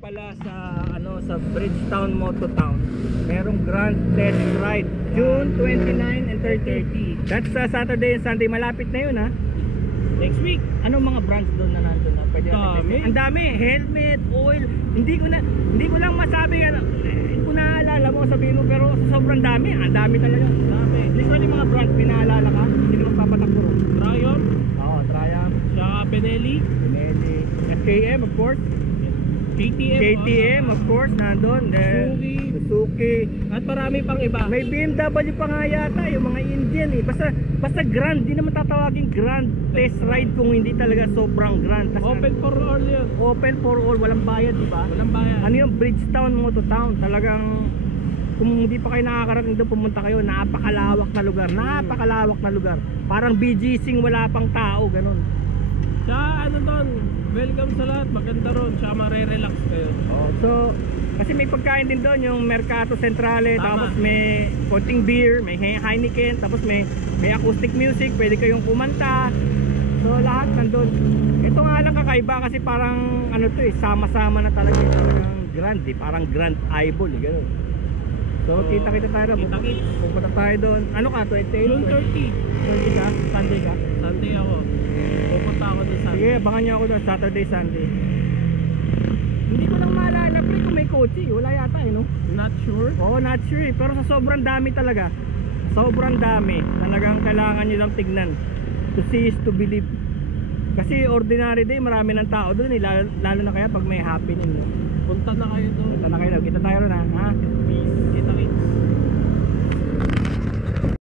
pala sa sa Bridgetown Moto Town, merong grand test ride June 29 and 30. That's Saturday and Sunday. Malapit na yun, ha? Next week. Anong mga brands doon na nandun na pwede natin? Ang dami, helmet, oil. Hindi ko lang masabi kung naaalala mo, sabihin mo, pero sobrang dami. Ang dami talaga. Dami. Usually mga brands pinaalala ka, hindi ka magpapatakbo. Triumph. Oo, Triumph. Saka Benelli. FKM, of course. KTM, of course, nandun. Suzuki. At marami pang iba. May BMW pa nga yata, yung mga Indian eh. Basta grand, di naman tatawagin grand test ride kung hindi talaga sobrang grand. Open for all yun. Open for all, walang bayad, di ba? Walang bayad. Ano yung Bridgetown Moto Town? Talagang kung hindi pa kayo nakakarating doon, pumunta kayo. Napakalawak na lugar. Napakalawak na lugar. Parang BGC wala pang tao, ganun. Tsaka ano doon, welcome sa lahat, maganda ron, tsaka marirelax kayo. So, kasi may pagkain din doon, yung Mercato Centrale. Tama. Tapos may konting beer, may Heineken. Tapos may acoustic music, pwede kayong kumanta. So lahat nandun. Ito nga lang kakaiba kasi parang ano to eh, sama-sama na talaga, talagang grand eh, parang grand eyeball eh, gano'n. So kita-kita tayo na, pupunta tayo doon. Ano ka, 28? June 30. 30 ka? Sunday ka? Sunday ako. Pupunta ako doon Sunday. Sige, abangan nyo ako doon, Saturday, Sunday. Hindi ko lang maalala pre kung may kotse, wala yata eh, no? Not sure? Oo, not sure eh, pero sa sobrang dami talaga. Sobrang dami, talagang kailangan nyo lang tignan. To see is to believe. Kasi ordinary day, marami ng tao doon eh, lalo na kaya pag may happening, no? Punta na kayo doon. Punta na kayo, kita tayo ron ha?